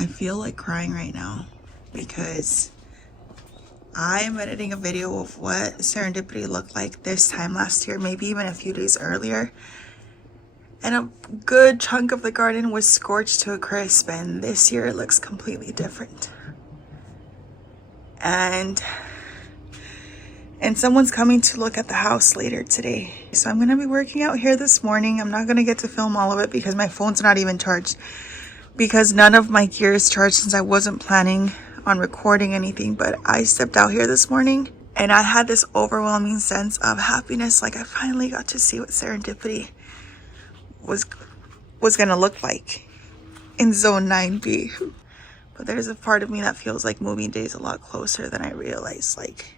I feel like crying right now because I'm editing a video of what Serendipity looked like this time last year, maybe even a few days earlier. And a good chunk of the garden was scorched to a crisp, and this year it looks completely different. And someone's coming to look at the house later today. So I'm gonna be working out here this morning. I'm not gonna get to film all of it because my phone's not even charged, because none of my gear is charged since I wasn't planning on recording anything. But I stepped out here this morning and I had this overwhelming sense of happiness. Like I finally got to see what Serendipity was gonna look like in zone 9B. But there's a part of me that feels like moving day is a lot closer than I realized. Like,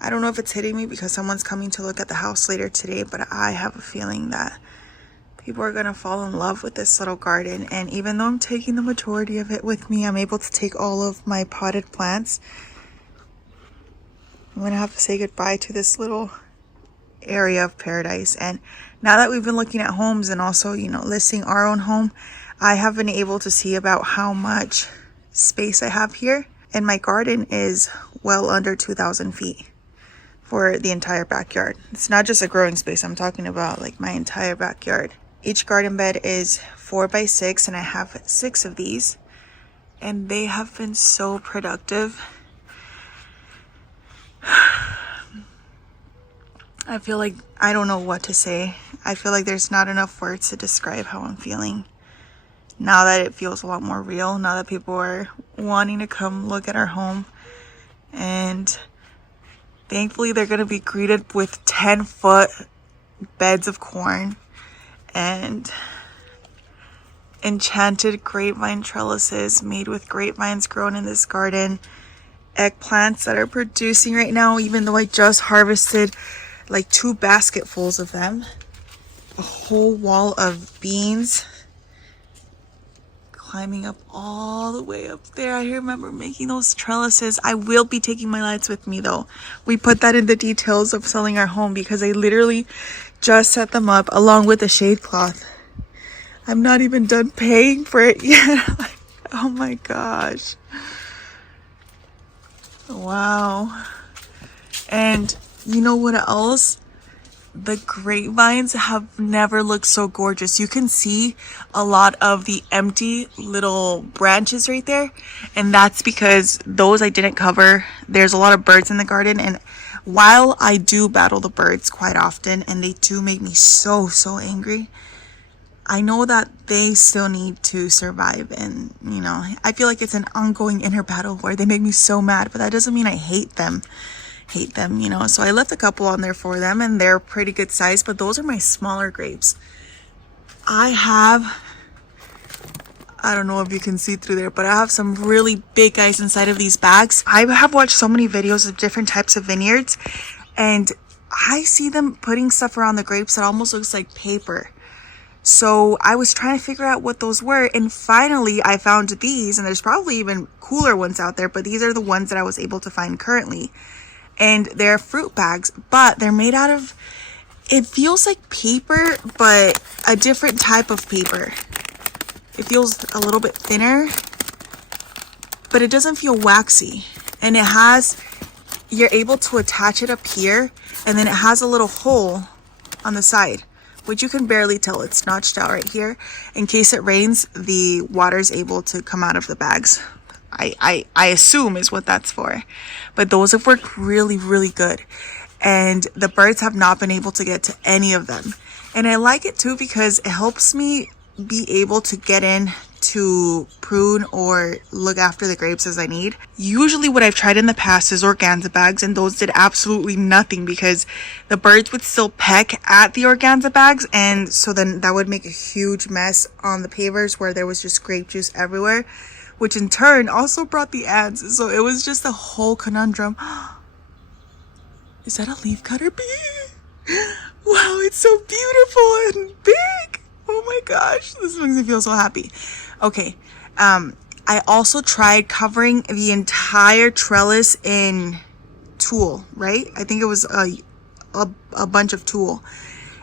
I don't know if it's hitting me because someone's coming to look at the house later today, but I have a feeling that people are gonna fall in love with this little garden. And even though I'm taking the majority of it with me, I'm able to take all of my potted plants. I'm gonna have to say goodbye to this little area of paradise. And now that we've been looking at homes and also, you know, listing our own home, I have been able to see about how much space I have here. And my garden is well under 2,000 feet for the entire backyard. It's not just a growing space, I'm talking about like my entire backyard. Each garden bed is 4x6 and I have 6 of these, and they have been so productive. I feel like I don't know what to say. I feel like there's not enough words to describe how I'm feeling now that it feels a lot more real, now that people are wanting to come look at our home. And thankfully they're going to be greeted with 10-foot beds of corn and enchanted grapevine trellises made with grapevines grown in this garden. Eggplants that are producing right now, even though I just harvested like 2 basketfuls of them. A whole wall of beans climbing up all the way up there. I remember making those trellises. I will be taking my lights with me though. We put that in the details of selling our home because I literally just set them up along with the shade cloth. I'm not even done paying for it yet. Like, oh my gosh. Wow. And you know what else? The grapevines have never looked so gorgeous. You can see a lot of the empty little branches right there, and that's because those I didn't cover. There's a lot of birds in the garden, and while I do battle the birds quite often and they do make me so angry, I know that they still need to survive. And you know, I feel like it's an ongoing inner battle where they make me so mad, but that doesn't mean I hate them, you know. So I left a couple on there for them, and they're pretty good size, but those are my smaller grapes. I don't know if you can see through there, but I have some really big guys inside of these bags. I have watched so many videos of different types of vineyards, and I see them putting stuff around the grapes that almost looks like paper. So I was trying to figure out what those were, and finally I found these, and there's probably even cooler ones out there, but these are the ones that I was able to find currently. And they're fruit bags, but they're made out of, it feels like paper, but a different type of paper. It feels a little bit thinner, but it doesn't feel waxy. And it has, you're able to attach it up here, and then it has a little hole on the side, which you can barely tell. It's notched out right here. In case it rains, the water is able to come out of the bags. I assume is what that's for. But those have worked really good. And the birds have not been able to get to any of them. And I like it too because it helps me be able to get in to prune or look after the grapes as I need. Usually what I've tried in the past is organza bags, and those did absolutely nothing because the birds would still peck at the organza bags, and so then that would make a huge mess on the pavers where there was just grape juice everywhere, which in turn also brought the ants. So it was just a whole conundrum. Is that a leafcutter bee? Wow, it's so beautiful and big. Oh my gosh, this makes me feel so happy. Okay, I also tried covering the entire trellis in tulle, right? I think it was a bunch of tulle.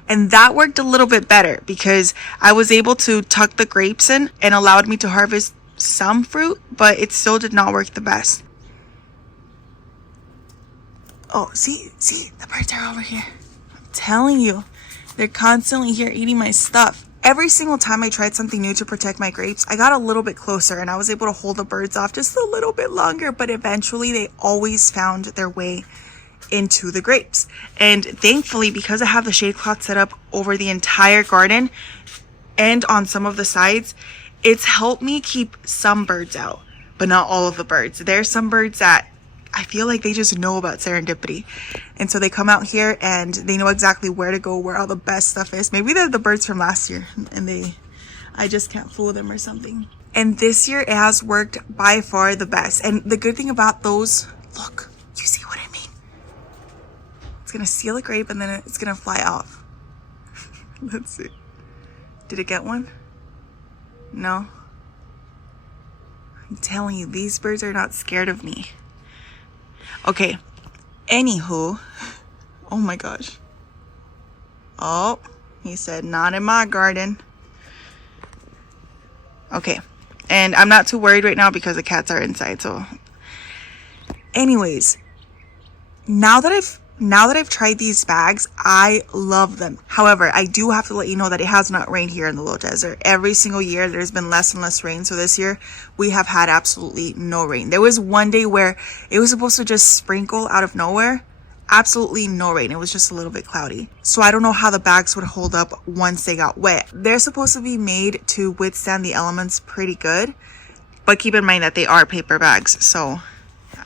And that worked a little bit better because I was able to tuck the grapes in and allowed me to harvest some fruit, but it still did not work the best. Oh, see, the birds are over here. I'm telling you, they're constantly here eating my stuff. Every single time I tried something new to protect my grapes, I got a little bit closer and I was able to hold the birds off just a little bit longer, but eventually they always found their way into the grapes. And thankfully, because I have the shade cloth set up over the entire garden and on some of the sides, it's helped me keep some birds out, but not all of the birds. There's some birds that I feel like they just know about serendipity. And so they come out here and they know exactly where to go, where all the best stuff is. Maybe they're the birds from last year and I just can't fool them or something. And this year it has worked by far the best. And the good thing about those, look, you see what I mean? It's gonna seal a grape and then it's gonna fly off. Let's see. Did it get one? No? I'm telling you, these birds are not scared of me. Okay, anywho, oh my gosh. Oh, he said, not in my garden. Okay, and I'm not too worried right now because the cats are inside, so. Anyways, now that I've tried these bags, I love them. However, I do have to let you know that it has not rained here in the low desert. Every single year, there's been less and less rain. So this year, we have had absolutely no rain. There was one day where it was supposed to just sprinkle out of nowhere. Absolutely no rain. It was just a little bit cloudy. So I don't know how the bags would hold up once they got wet. They're supposed to be made to withstand the elements pretty good. But keep in mind that they are paper bags. So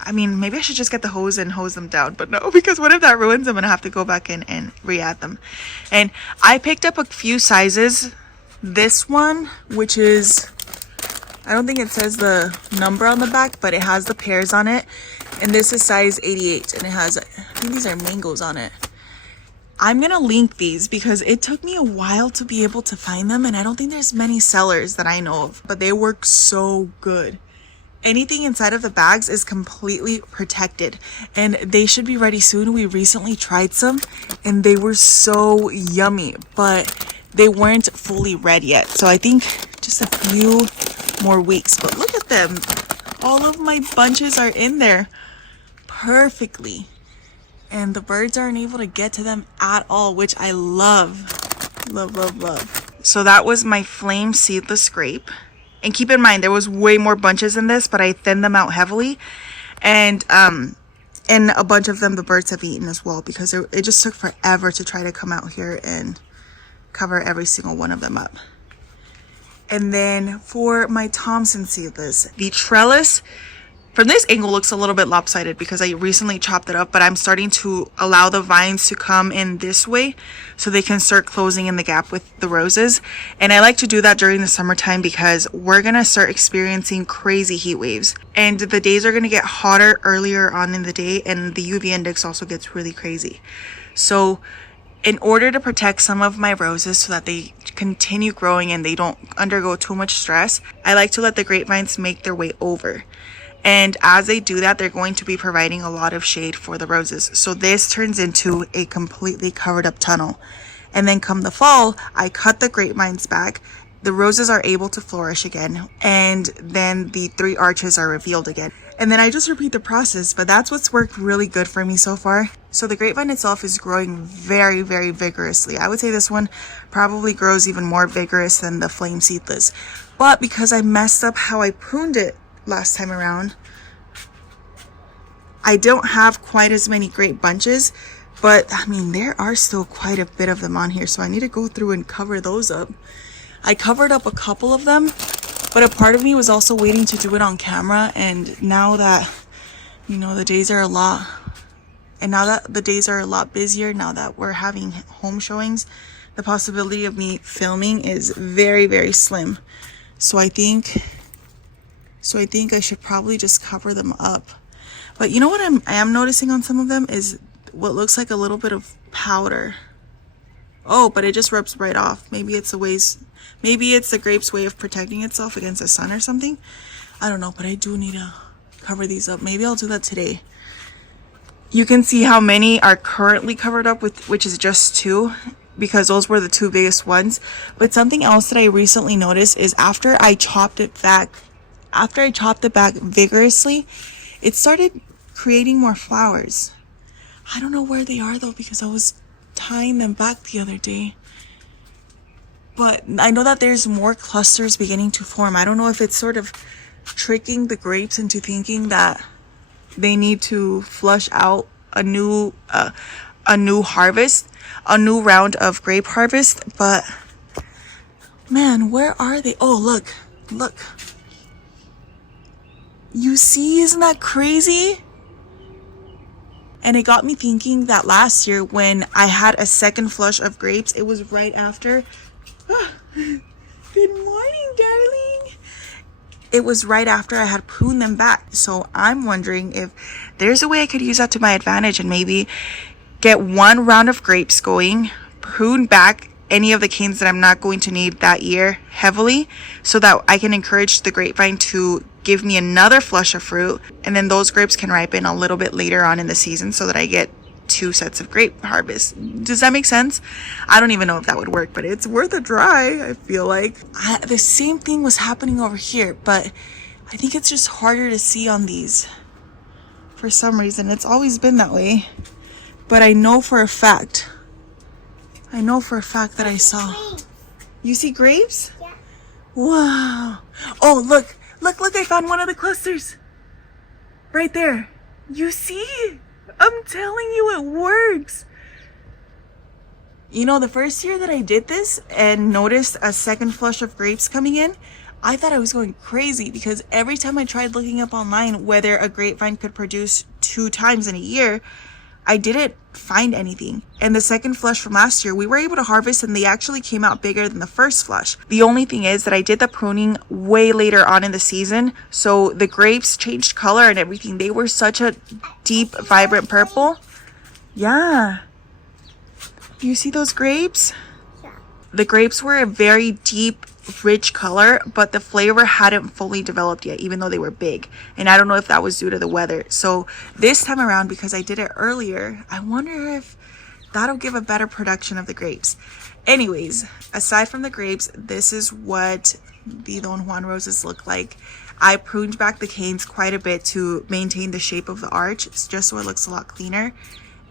I mean, maybe I should just get the hose and hose them down, but no, because what if that ruins them and I have to go back in and re-add them. And I picked up a few sizes. This one, which is, I don't think it says the number on the back, but it has the pears on it. And this is size 88 and it has, I think these are mangoes on it. I'm going to link these because it took me a while to be able to find them. And I don't think there's many sellers that I know of, but they work so good. Anything inside of the bags is completely protected and they should be ready soon. We recently tried some and they were so yummy, but they weren't fully red yet. So I think just a few more weeks, but look at them. All of my bunches are in there perfectly and the birds aren't able to get to them at all, which I love. So that was my flame seedless grape. And keep in mind, there was way more bunches in this, but I thinned them out heavily. And a bunch of them the birds have eaten as well because it just took forever to try to come out here and cover every single one of them up. And then for my Thompson seedless, the trellis, from this angle looks a little bit lopsided because I recently chopped it up, but I'm starting to allow the vines to come in this way so they can start closing in the gap with the roses. And I like to do that during the summertime because we're going to start experiencing crazy heat waves. And the days are going to get hotter earlier on in the day and the UV index also gets really crazy. So in order to protect some of my roses so that they continue growing and they don't undergo too much stress, I like to let the grapevines make their way over. And as they do that, they're going to be providing a lot of shade for the roses. So this turns into a completely covered up tunnel. And then come the fall, I cut the grapevines back. The roses are able to flourish again. And then the 3 arches are revealed again. And then I just repeat the process, but that's what's worked really good for me so far. So the grapevine itself is growing very, very vigorously. I would say this one probably grows even more vigorous than the flame seedless. But because I messed up how I pruned it last time around, I don't have quite as many grape bunches, but I mean there are still quite a bit of them on here, so I need to go through and cover those up. I covered up a couple of them, but a part of me was also waiting to do it on camera, and now that the days are a lot busier, now that we're having home showings, the possibility of me filming is very, very slim. So I think I should probably just cover them up. But you know what I am noticing on some of them is what looks like a little bit of powder. Oh, but it just rubs right off. Maybe it's the grape's way of protecting itself against the sun or something. I don't know, but I do need to cover these up. Maybe I'll do that today. You can see how many are currently covered up with, which is just 2, because those were the 2 biggest ones. But something else that I recently noticed is after I chopped it back after I chopped it back vigorously, it started creating more flowers. I don't know where they are though, because I was tying them back the other day. But I know that there's more clusters beginning to form. I don't know if it's sort of tricking the grapes into thinking that they need to flush out a new harvest, a new round of grape harvest. But man, where are they? Oh, look. You see, isn't that crazy? And it got me thinking that last year when I had a second flush of grapes, it was right after. Good morning, darling. It was right after I had pruned them back. So I'm wondering if there's a way I could use that to my advantage and maybe get one round of grapes going, prune back any of the canes that I'm not going to need that year heavily, so that I can encourage the grapevine to give me another flush of fruit, and then those grapes can ripen a little bit later on in the season so that I get 2 sets of grape harvest. Does that make sense? I don't even know if that would work, but it's worth a try. I feel like the same thing was happening over here, but I think it's just harder to see on these for some reason. It's always been that way, but I know for a fact that I saw. You see grapes? Yeah. Wow. Oh, look, I found one of the clusters right there. You see? I'm telling you, it works. You know, the first year that I did this and noticed a second flush of grapes coming in, I thought I was going crazy, because every time I tried looking up online whether a grapevine could produce 2 times in a year, I didn't find anything. And the second flush from last year, we were able to harvest and they actually came out bigger than the first flush. The only thing is that I did the pruning way later on in the season, so the grapes changed color and everything. They were such a deep, vibrant purple. Yeah. You see those grapes? Yeah. The grapes were a very deep, rich color, but the flavor hadn't fully developed yet, even though they were big. And I don't know if that was due to the weather. So this time around, because I did it earlier, I wonder if that'll give a better production of the grapes. Anyways, aside from the grapes, this is what the Don Juan Roses look like. I pruned back the canes quite a bit to maintain the shape of the arch. It's just so it looks a lot cleaner.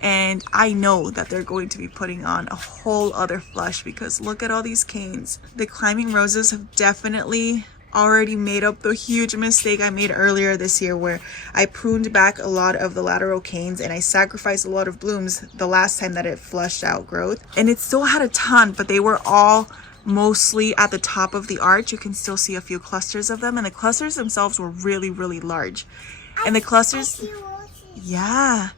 And I know that they're going to be putting on a whole other flush, because look at all these canes. The climbing roses have definitely already made up the huge mistake I made earlier this year, where I pruned back a lot of the lateral canes and I sacrificed a lot of blooms the last time that it flushed out growth. And it still had a ton, but they were all mostly at the top of the arch. You can still see a few clusters of them, and the clusters themselves were really, really large. And the clusters, yeah.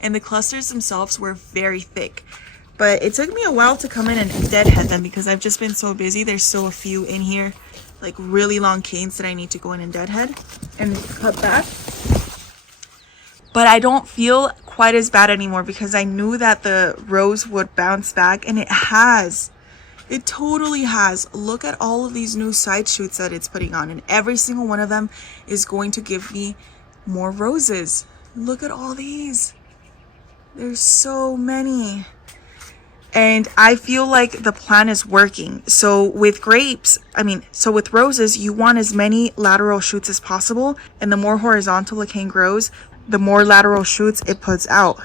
And the clusters themselves were very thick. But it took me a while to come in and deadhead them, because I've just been so busy. There's still a few in here, like really long canes that I need to go in and deadhead and cut back. But I don't feel quite as bad anymore, because I knew that the rose would bounce back, and it has. It totally has. Look at all of these new side shoots that it's putting on, and every single one of them is going to give me more roses. Look at all these. There's so many. And I feel like the plan is working. So with grapes, with roses, you want as many lateral shoots as possible. And the more horizontal a cane grows, the more lateral shoots it puts out.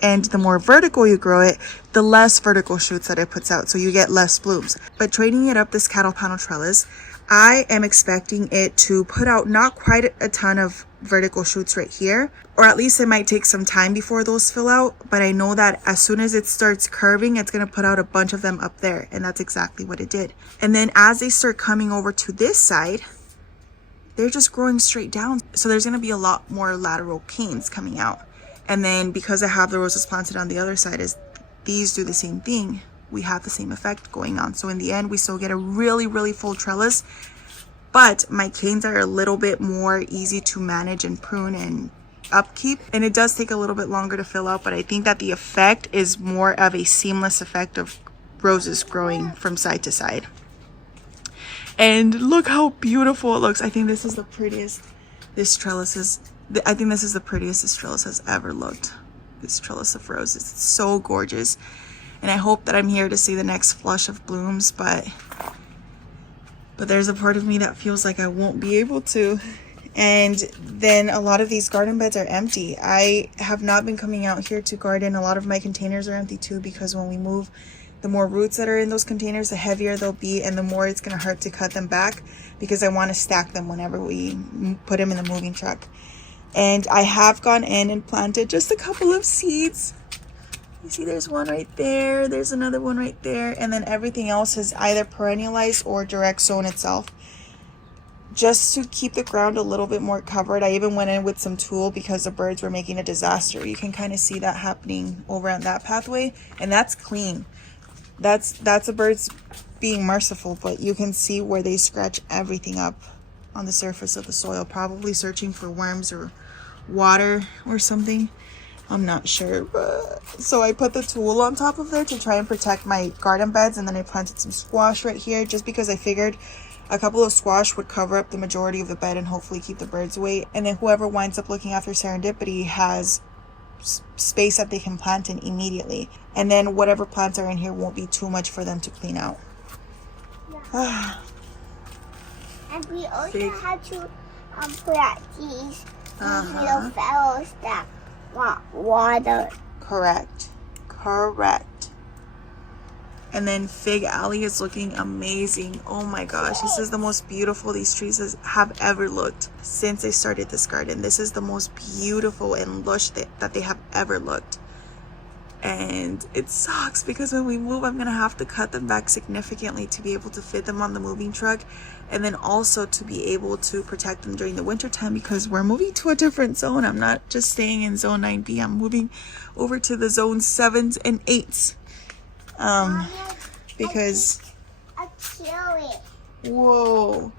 And the more vertical you grow it, the less vertical shoots that it puts out. So you get less blooms. But training it up this cattle panel trellis, I am expecting it to put out not quite a ton of vertical shoots right here, or at least it might take some time before those fill out, but I know that as soon as it starts curving, it's going to put out a bunch of them up there, and that's exactly what it did. And then as they start coming over to this side, they're just growing straight down, so there's going to be a lot more lateral canes coming out. And then because I have the roses planted on the other side, as these do the same thing, we have the same effect going on. So in the end, we still get a really, really full trellis, but my canes are a little bit more easy to manage and prune and upkeep, and it does take a little bit longer to fill out, but I think that the effect is more of a seamless effect of roses growing from side to side. And look how beautiful it looks. I think this is the prettiest this trellis is. I think this is the prettiest this trellis has ever looked. This trellis of roses, it's so gorgeous. And I hope that I'm here to see the next flush of blooms, but But there's a part of me that feels like I won't be able to. And then a lot of these garden beds are empty. I have not been coming out here to garden. A lot of my containers are empty too, because when we move, the more roots that are in those containers, the heavier they'll be, and the more it's going to hurt to cut them back, because I want to stack them whenever we put them in the moving truck. And I have gone in and planted just a couple of seeds. You see there's one right there, there's another one right there, and then everything else is either perennialized or direct sown itself, just to keep the ground a little bit more covered. I even went in with some tulle because the birds were making a disaster. You can kind of see that happening over on that pathway, and that's clean. That's the birds being merciful, but you can see where they scratch everything up on the surface of the soil, probably searching for worms or water or something. I'm not sure, but so I put the tulle on top of there to try and protect my garden beds, and then I planted some squash right here just because I figured a couple of squash would cover up the majority of the bed and hopefully keep the birds away. And then whoever winds up looking after Serendipity has space that they can plant in immediately, and then whatever plants are in here won't be too much for them to clean out. Yeah. And we also had to put out these little fellows that want water. Correct. And then Fig Alley is looking amazing. Oh my gosh, this is the most beautiful these trees have ever looked since I started this garden. This is the most beautiful and lush that they have ever looked. And it sucks because when we move, I'm gonna have to cut them back significantly to be able to fit them on the moving truck, and then also to be able to protect them during the winter time, because we're moving to a different zone. I'm not just staying in zone 9B, I'm moving over to the zone 7s and 8s. Because whoa,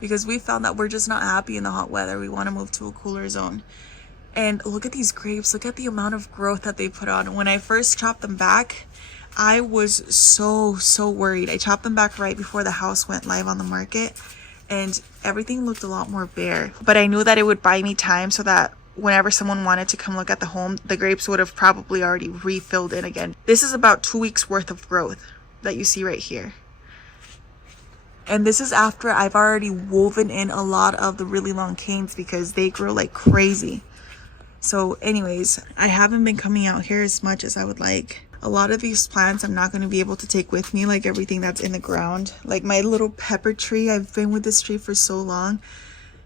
because we found that we're just not happy in the hot weather. We want to move to a cooler zone. And look at these grapes. Look at the amount of growth that they put on. When I first chopped them back, I was so worried. I chopped them back right before the house went live on the market, and everything looked a lot more bare. But I knew that it would buy me time so that whenever someone wanted to come look at the home, the grapes would have probably already refilled in again. This is about 2 weeks worth of growth that you see right here. And this is after I've already woven in a lot of the really long canes because they grow like crazy. So anyways, I haven't been coming out here as much as I would like. A lot of these plants I'm not going to be able to take with me, like everything that's in the ground. Like my little pepper tree, I've been with this tree for so long.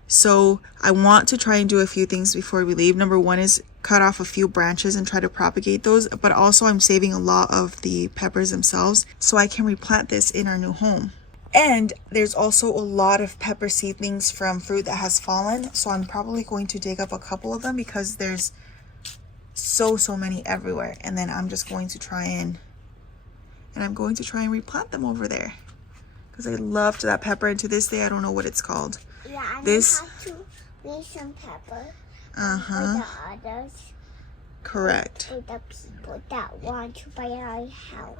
So I want to try and do a few things before we leave. Number one is cut off a few branches and try to propagate those. But also I'm saving a lot of the peppers themselves so I can replant this in our new home. And there's also a lot of pepper seedlings from fruit that has fallen. So I'm probably going to dig up a couple of them because there's so many everywhere. And then I'm just going to try and replant them over there. Because I loved that pepper, and to this day I don't know what it's called. Yeah, I have to make some pepper for the others. Correct. For the people that want to buy our house.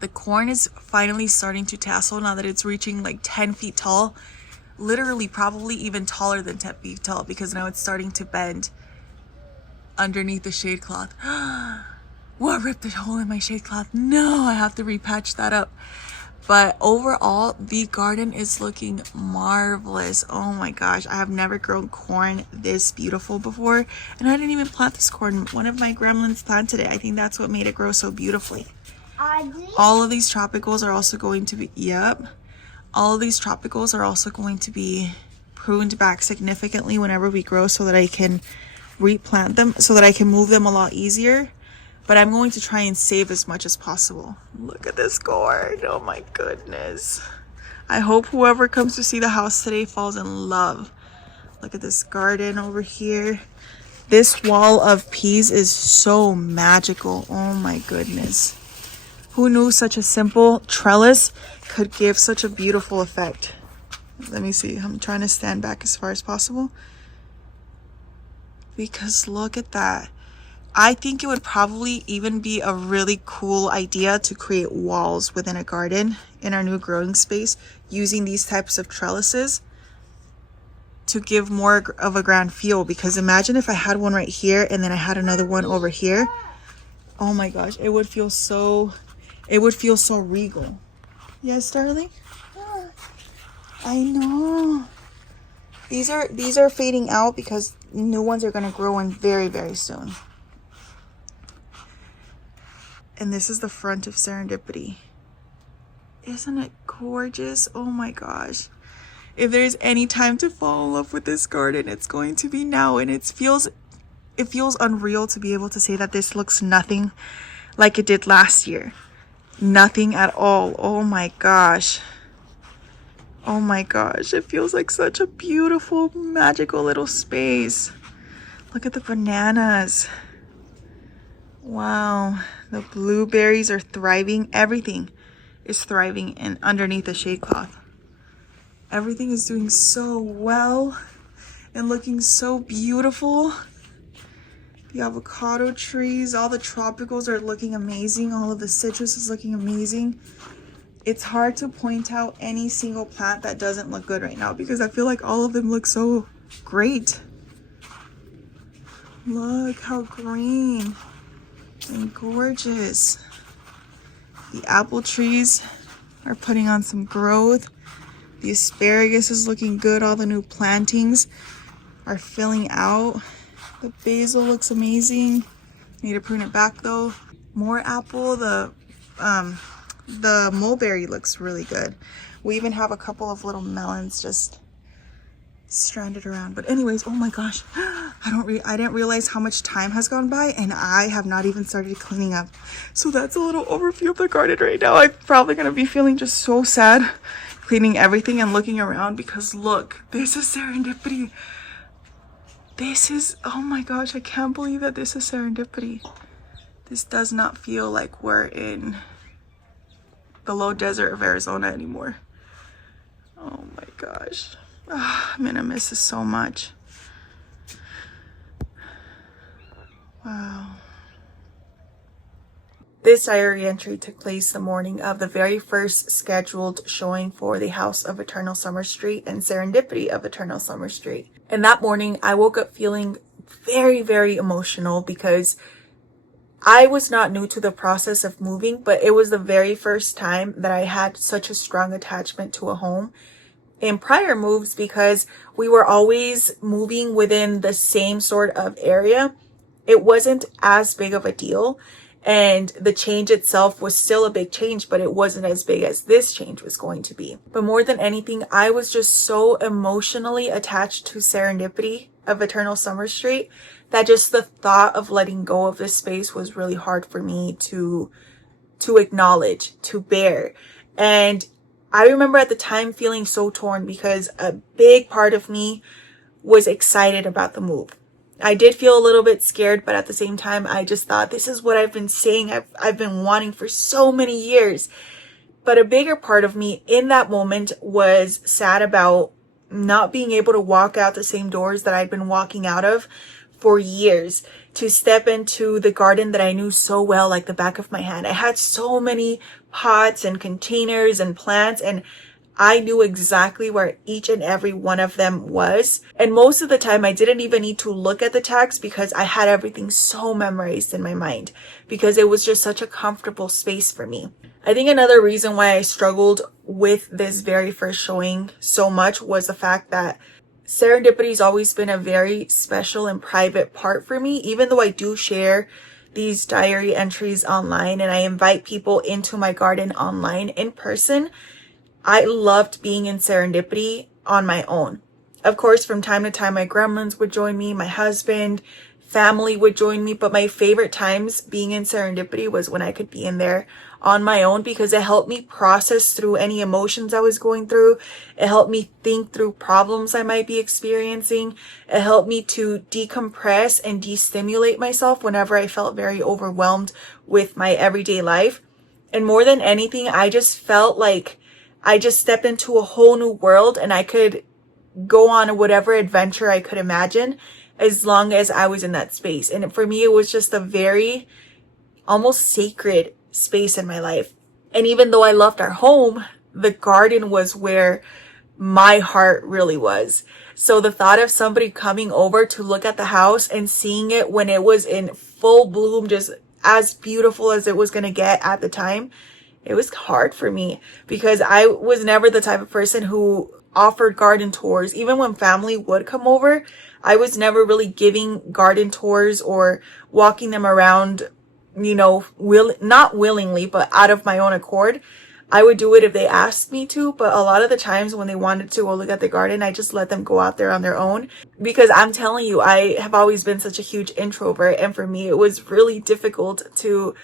The corn is finally starting to tassel now that it's reaching like 10 feet tall. Literally, probably even taller than 10 feet tall, because now it's starting to bend underneath the shade cloth. What ripped a hole in my shade cloth? No, I have to repatch that up. But overall, the garden is looking marvelous. Oh my gosh, I have never grown corn this beautiful before. And I didn't even plant this corn. One of my gremlins planted it. I think that's what made it grow so beautifully. All of these tropicals are also going to be, all of these tropicals are also going to be pruned back significantly whenever we grow, so that I can replant them, so that I can move them a lot easier. But I'm going to try and save as much as possible. Look at this gourd. Oh my goodness. I hope whoever comes to see the house today falls in love. Look at this garden over here. This wall of peas is so magical. Oh my goodness. Who knew such a simple trellis could give such a beautiful effect? Let me see. I'm trying to stand back as far as possible, because look at that. I think it would probably even be a really cool idea to create walls within a garden in our new growing space using these types of trellises to give more of a grand feel. Because imagine if I had one right here and then I had another one over here. Oh my gosh, it would feel so regal. Yes, darling? I know. These are fading out because new ones are going to grow in very, very soon. And this is the front of Serendipity. Isn't it gorgeous? Oh my gosh. If there's any time to fall in love with this garden, it's going to be now. And it feels unreal to be able to say that this looks nothing like it did last year. Nothing at all. Oh my gosh. Oh my gosh. It feels like such a beautiful, magical little space. Look at the bananas. Wow. The blueberries are thriving. Everything is thriving in underneath the shade cloth. Everything is doing so well and looking so beautiful. The avocado trees, all the tropicals are looking amazing. All of the citrus is looking amazing. It's hard to point out any single plant that doesn't look good right now because I feel like all of them look so great. Look how green and gorgeous. The apple trees are putting on some growth. The asparagus is looking good. All the new plantings are filling out. The basil looks amazing. Need to prune it back though. More apple. The mulberry looks really good. We even have a couple of little melons just stranded around. But anyways, oh my gosh, I didn't realize how much time has gone by and I have not even started cleaning up. So that's a little overview of the garden right now. I'm probably gonna be feeling just so sad cleaning everything and looking around because look, this is Serendipity. This is, oh my gosh, I can't believe that this is Serendipity. This does not feel like we're in the low desert of Arizona anymore. Oh my gosh. Oh, I'm gonna miss this so much. Wow. This diary entry took place the morning of the very first scheduled showing for the House of Eternal Summer Street and Serendipity of Eternal Summer Street. And that morning, I woke up feeling very, very emotional because I was not new to the process of moving, but it was the very first time that I had such a strong attachment to a home in prior moves because we were always moving within the same sort of area. It wasn't as big of a deal. And the change itself was still a big change, but it wasn't as big as this change was going to be. But more than anything, I was just so emotionally attached to Serendipity of Eternal Summer Street that just the thought of letting go of this space was really hard for me to acknowledge, to bear. And I remember at the time feeling so torn because a big part of me was excited about the move. I did feel a little bit scared, but at the same time, I just thought this is what I've been saying. I've been wanting for so many years. But a bigger part of me in that moment was sad about not being able to walk out the same doors that I'd been walking out of for years, to step into the garden that I knew so well, like the back of my hand. I had so many pots and containers and plants, and I knew exactly where each and every one of them was. And most of the time I didn't even need to look at the tags because I had everything so memorized in my mind because it was just such a comfortable space for me. I think another reason why I struggled with this very first showing so much was the fact that Serendipity's always been a very special and private part for me, even though I do share these diary entries online and I invite people into my garden online in person. I loved being in Serendipity on my own. Of course, from time to time, my gremlins would join me, my husband, family would join me, but my favorite times being in Serendipity was when I could be in there on my own because it helped me process through any emotions I was going through. It helped me think through problems I might be experiencing. It helped me to decompress and de-stimulate myself whenever I felt very overwhelmed with my everyday life. And more than anything, I just felt like I just stepped into a whole new world and I could go on whatever adventure I could imagine as long as I was in that space. And for me, it was just a very almost sacred space in my life. And even though I loved our home, the garden was where my heart really was. So the thought of somebody coming over to look at the house and seeing it when it was in full bloom, just as beautiful as it was going to get at the time, it was hard for me because I was never the type of person who offered garden tours. Even when family would come over, I was never really giving garden tours or walking them around, you know, not willingly, but out of my own accord. I would do it if they asked me to, but a lot of the times when they wanted to go look at the garden, I just let them go out there on their own. Because I'm telling you, I have always been such a huge introvert, and for me, it was really difficult to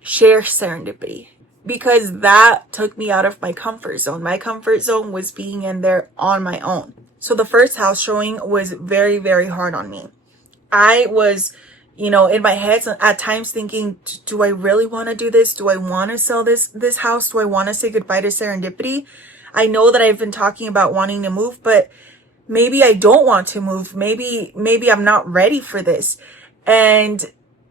share serendipity because that took me out of my comfort zone. My comfort zone was being in there on my own. So the first house showing was very, very hard on me. I was, you know, in my head at times thinking, do I really want to do this? Do I want to sell this house? Do I want to say goodbye to serendipity? I know that I've been talking about wanting to move, but maybe I don't want to move. Maybe I'm not ready for this. And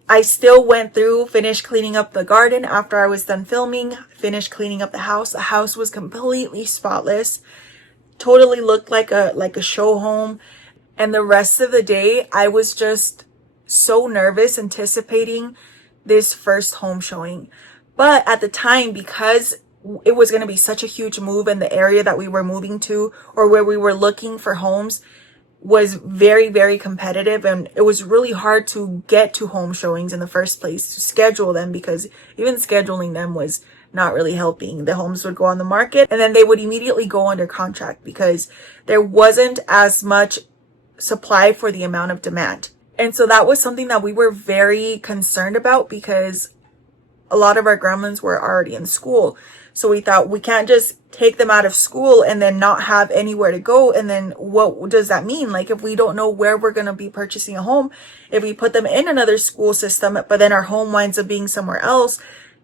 I still went through, finished cleaning up the garden after I was done filming, finished cleaning up the house. The house was completely spotless, totally looked like a show home. And the rest of the day, I was just so nervous anticipating this first home showing. But at the time, because it was going to be such a huge move, and the area that we were moving to or where we were looking for homes was very, very competitive, and it was really hard to get to home showings in the first place, to schedule them, because even scheduling them was not really helping. The homes would go on the market and then they would immediately go under contract because there wasn't as much supply for the amount of demand. And so that was something that we were very concerned about because a lot of our gremlins were already in school. So we thought, we can't just take them out of school and then not have anywhere to go. And then what does that mean? Like, if we don't know where we're going to be purchasing a home, if we put them in another school system, but then our home winds up being somewhere else,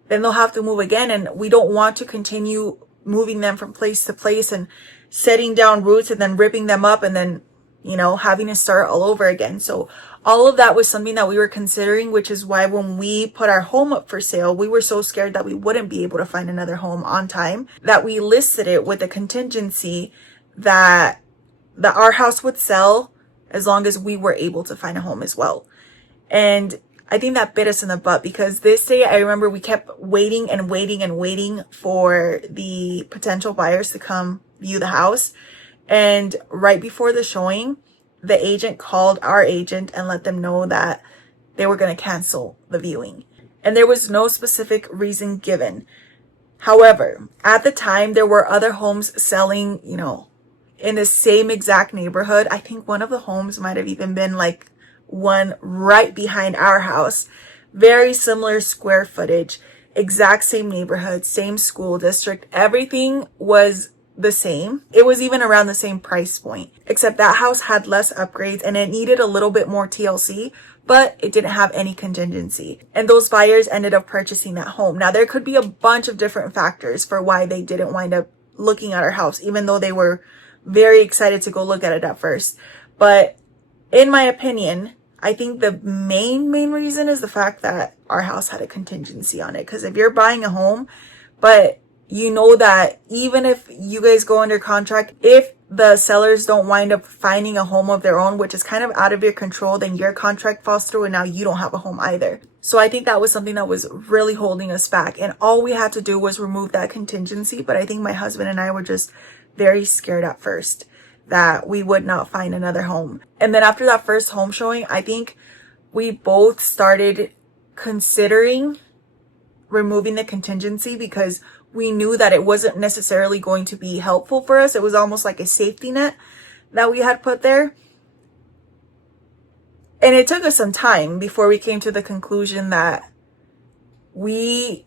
then they'll have to move again. And we don't want to continue moving them from place to place and setting down roots and then ripping them up and then, you know, having to start all over again. So all of that was something that we were considering, which is why when we put our home up for sale, we were so scared that we wouldn't be able to find another home on time, that we listed it with a contingency that our house would sell as long as we were able to find a home as well. And I think that bit us in the butt, because this day I remember we kept waiting and waiting and waiting for the potential buyers to come view the house. And right before the showing, the agent called our agent and let them know that they were going to cancel the viewing. And there was no specific reason given. However, at the time, there were other homes selling, you know, in the same exact neighborhood. I think one of the homes might have even been like one right behind our house. Very similar square footage, exact same neighborhood, same school district. Everything was the same. It was even around the same price point, except that house had less upgrades and it needed a little bit more TLC, but it didn't have any contingency. And those buyers ended up purchasing that home. Now, there could be a bunch of different factors for why they didn't wind up looking at our house, even though they were very excited to go look at it at first. But in my opinion, I think the main reason is the fact that our house had a contingency on it. Because if you're buying a home, but you know that even if you guys go under contract, if the sellers don't wind up finding a home of their own, which is kind of out of your control, then your contract falls through and now you don't have a home either. So I think that was something that was really holding us back. And all we had to do was remove that contingency. But I think my husband and I were just very scared at first that we would not find another home. And then after that first home showing, I think we both started considering removing the contingency because we knew that it wasn't necessarily going to be helpful for us. It was almost like a safety net that we had put there. And it took us some time before we came to the conclusion that we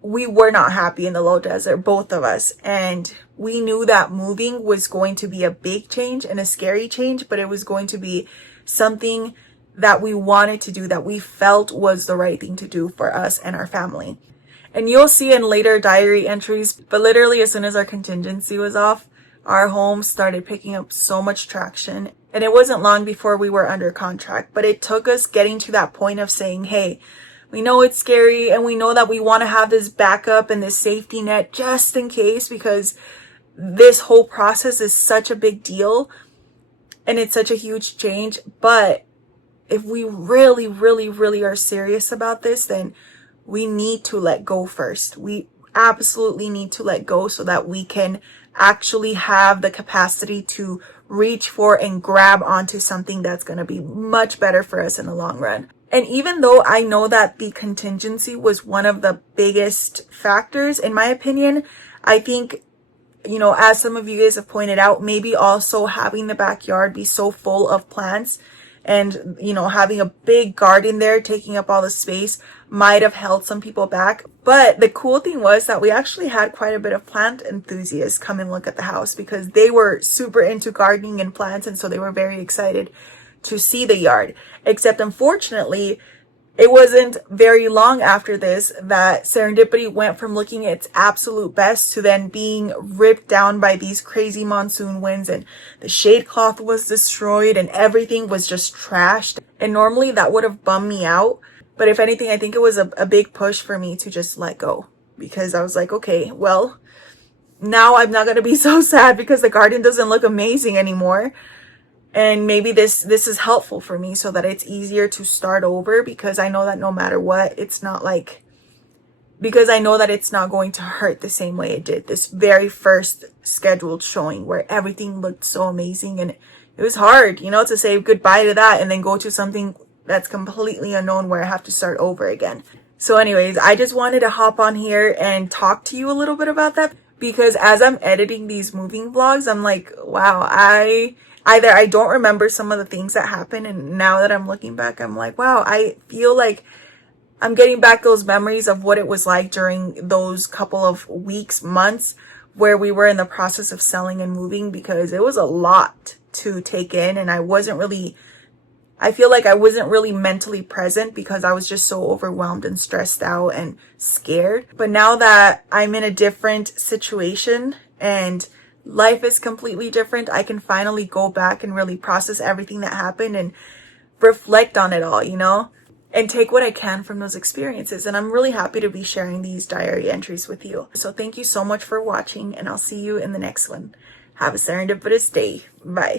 were not happy in the low desert, both of us. And we knew that moving was going to be a big change and a scary change, but it was going to be something that we wanted to do, that we felt was the right thing to do for us and our family. And you'll see in later diary entries, but literally as soon as our contingency was off, our home started picking up so much traction. And it wasn't long before we were under contract, but it took us getting to that point of saying, hey, we know it's scary and we know that we want to have this backup and this safety net just in case, because this whole process is such a big deal and it's such a huge change. But if we really, really, really are serious about this, then we need to let go first. We absolutely need to let go so that we can actually have the capacity to reach for and grab onto something that's going to be much better for us in the long run. And even though I know that the contingency was one of the biggest factors, in my opinion, I think, you know, as some of you guys have pointed out, maybe also having the backyard be so full of plants and, you know, having a big garden there taking up all the space might have held some people back. But the cool thing was that we actually had quite a bit of plant enthusiasts come and look at the house because they were super into gardening and plants, and so they were very excited to see the yard. Except unfortunately, it wasn't very long after this that Serendipity went from looking its absolute best to then being ripped down by these crazy monsoon winds, and the shade cloth was destroyed and everything was just trashed. And normally that would have bummed me out. But if anything, I think it was a big push for me to just let go, because I was like, okay, well, now I'm not going to be so sad because the garden doesn't look amazing anymore. And maybe this is helpful for me so that it's easier to start over, because I know that no matter what, it's not like, because I know that it's not going to hurt the same way it did this very first scheduled showing where everything looked so amazing. And it was hard, you know, to say goodbye to that and then go to something that's completely unknown where I have to start over again. So anyways, I just wanted to hop on here and talk to you a little bit about that, because as I'm editing these moving vlogs, I'm like, wow, I don't remember some of the things that happened, and now that I'm looking back, I'm like, wow, I feel like I'm getting back those memories of what it was like during those couple of weeks, months, where we were in the process of selling and moving, because it was a lot to take in, and I feel like I wasn't really mentally present because I was just so overwhelmed and stressed out and scared. But now that I'm in a different situation and life is completely different, I can finally go back and really process everything that happened and reflect on it all, you know, and take what I can from those experiences. And I'm really happy to be sharing these diary entries with you. So thank you so much for watching, and I'll see you in the next one. Have a serendipitous day. Bye.